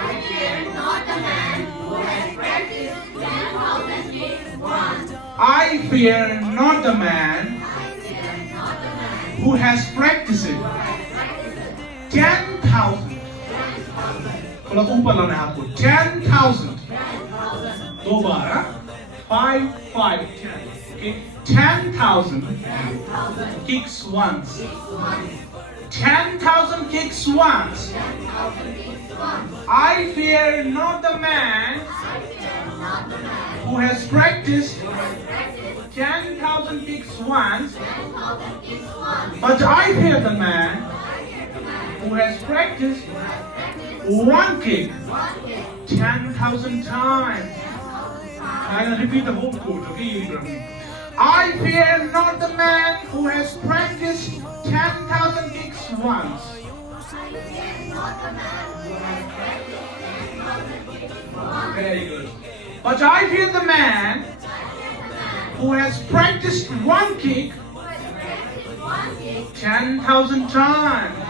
I fear not the man who has practiced 10,000 kicks once. I fear not the man who has practiced 10,000. थोड़ा ऊपर लाना है आपको. 10,000. दो बार, हाँ? 5, 5, 10. Okay. 10,000 kicks once. 10,000 kicks once. I fear not the man who has practiced 10,000 kicks once, but I fear the man who has practiced one kick 10,000 times. I'll repeat the whole quote, okay? I fear not the man who has practiced 10,000 kicks once. Very good. But I fear the man who has practiced one kick 10,000 times.